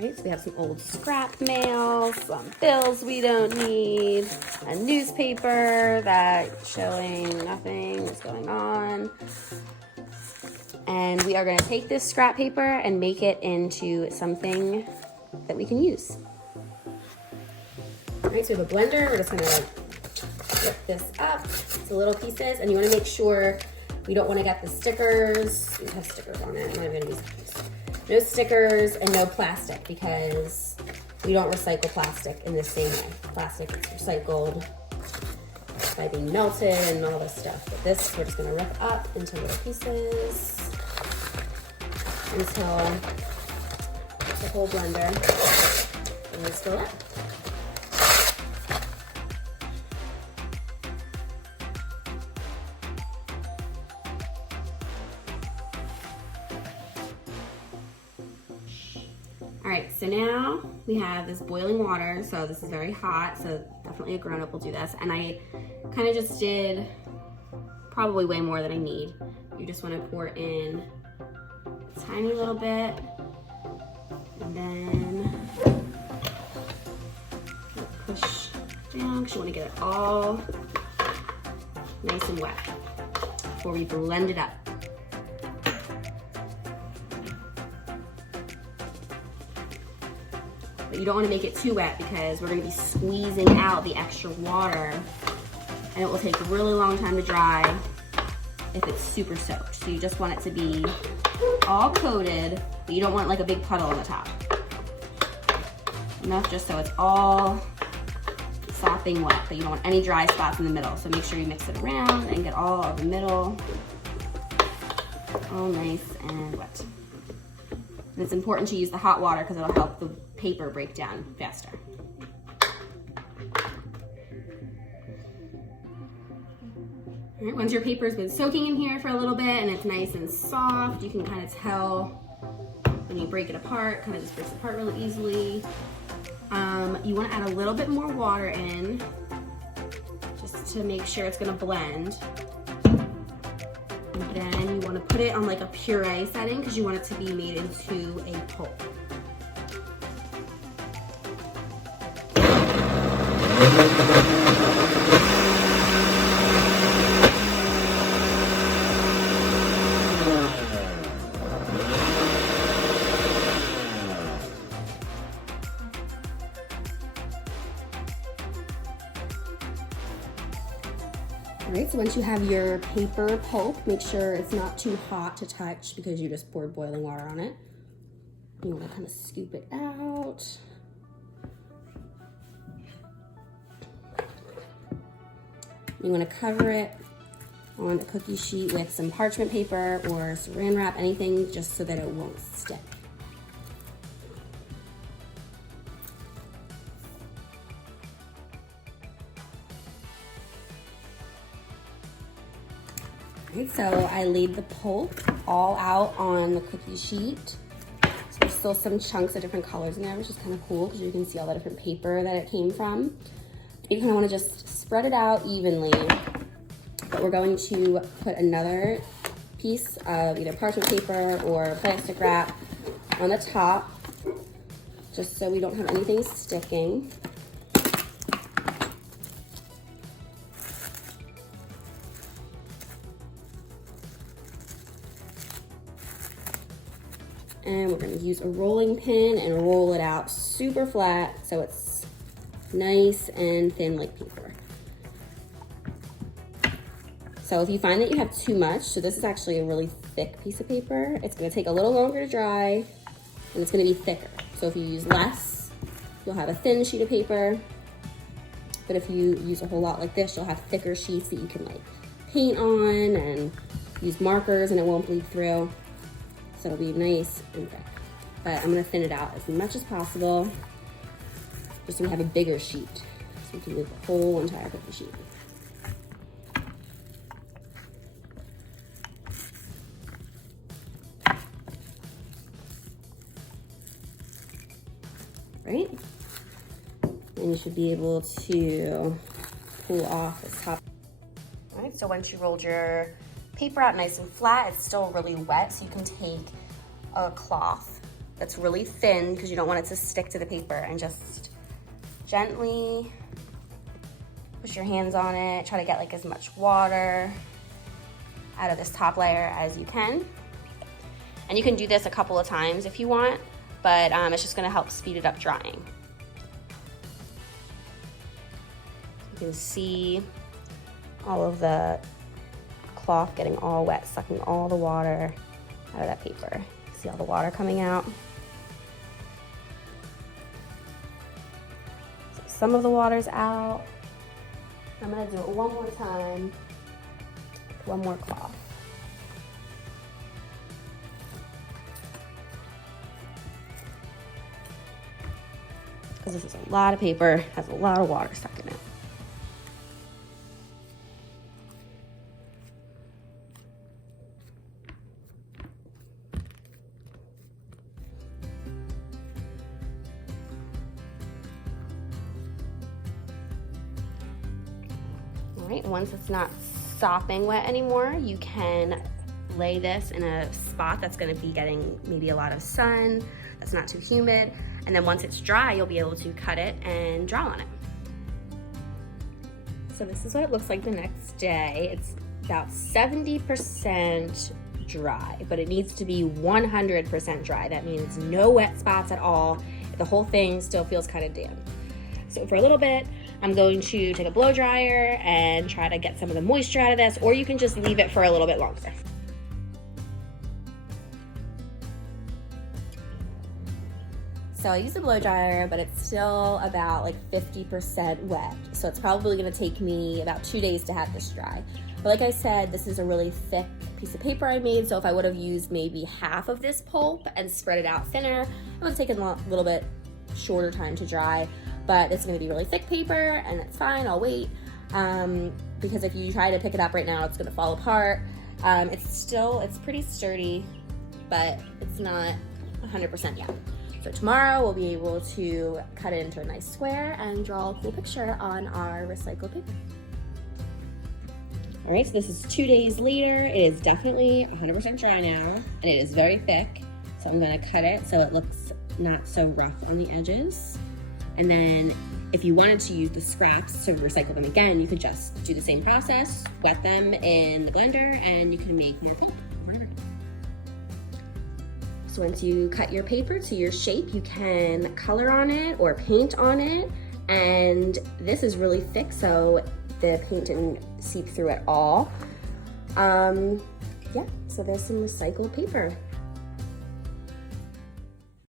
Right, so we have some old scrap mail, some bills we don't need, a newspaper that's showing nothing is going on. And we are gonna take this scrap paper and make it into something that we can use. All right, so we have a blender. We're just gonna flip this up to little pieces, and you wanna make sure we don't wanna get the stickers. It has stickers on it, I'm not even gonna use these. No stickers and no plastic, because we don't recycle plastic in the same way. Plastic is recycled by being melted and all this stuff. But this, we're just gonna rip up into little pieces until the whole blender is filled up. All right, so now we have this boiling water. So this is very hot, so definitely a grown-up will do this. And I kind of just did probably way more than I need. You just wanna pour in a tiny little bit, and then push down, because you wanna get it all nice and wet before we blend it up. But you don't want to make it too wet, because we're going to be squeezing out the extra water, and it will take a really long time to dry if it's super soaked. So you just want it to be all coated, but you don't want like a big puddle on the top. Enough just so it's all sopping wet, but you don't want any dry spots in the middle. So make sure you mix it around and get all of the middle all nice and wet. And it's important to use the hot water, because it'll help the paper break down faster. All right, once your paper's been soaking in here for a little bit and it's nice and soft, you can kind of tell when you break it apart, kind of just breaks apart really easily. You want to add a little bit more water in, just to make sure it's going to blend. And then you want to put it on like a puree setting, because you want it to be made into a pulp. All right, so once you have your paper pulp, make sure it's not too hot to touch, because you just poured boiling water on it. You want to kind of scoop it out. You want to cover it on a cookie sheet with some parchment paper or saran wrap, anything, just so that it won't stick. All right, so I laid the pulp all out on the cookie sheet. So there's still some chunks of different colors in there, which is kind of cool, because you can see all the different paper that it came from. You kind of want to just spread it out evenly, but we're going to put another piece of either parchment paper or plastic wrap on the top, just so we don't have anything sticking. And we're going to use a rolling pin and roll it out super flat, so it's nice and thin like paper. So if you find that you have too much, so this is actually a really thick piece of paper, it's going to take a little longer to dry, and it's going to be thicker. So if you use less, you'll have a thin sheet of paper. But if you use a whole lot like this, you'll have thicker sheets that you can like paint on and use markers, and it won't bleed through. So it'll be nice and thick. But I'm going to thin it out as much as possible, just so we have a bigger sheet, so we can move the whole entire cookie sheet. Right? And you should be able to pull off the top. All right, so once you rolled your paper out nice and flat, it's still really wet, so you can take a cloth that's really thin because you don't want it to stick to the paper, and just gently push your hands on it. Try to get like as much water out of this top layer as you can. And you can do this a couple of times if you want, but it's just gonna help speed it up drying. You can see all of the cloth getting all wet, sucking all the water out of that paper. See all the water coming out? So some of the water's out. I'm gonna do it one more time, one more cloth. Because this is a lot of paper, has a lot of water stuck in it. All right, once it's not sopping wet anymore, you can lay this in a spot that's gonna be getting maybe a lot of sun, that's not too humid, and then once it's dry, you'll be able to cut it and draw on it. So this is what it looks like the next day. It's about 70% dry, but it needs to be 100% dry. That means no wet spots at all. The whole thing still feels kind of damp. So for a little bit, I'm going to take a blow dryer and try to get some of the moisture out of this, or you can just leave it for a little bit longer. So I used a blow dryer, but it's still about like 50% wet. So it's probably gonna take me about 2 days to have this dry. But like I said, this is a really thick piece of paper I made. So if I would have used maybe half of this pulp and spread it out thinner, it would have taken a little bit shorter time to dry. But it's gonna be really thick paper and it's fine, I'll wait. Because if you try to pick it up right now, it's gonna fall apart. It's pretty sturdy, but it's not 100% yet. So tomorrow we'll be able to cut it into a nice square and draw a cool picture on our recycled paper. All right, so this is 2 days later. It is definitely 100% dry now, and it is very thick. So I'm gonna cut it so it looks not so rough on the edges. And then if you wanted to use the scraps to recycle them again, you could just do the same process, wet them in the blender, and you can make more pulp. So once you cut your paper to your shape, you can color on it or paint on it. And this is really thick, so the paint didn't seep through at all. Yeah, so there's some recycled paper.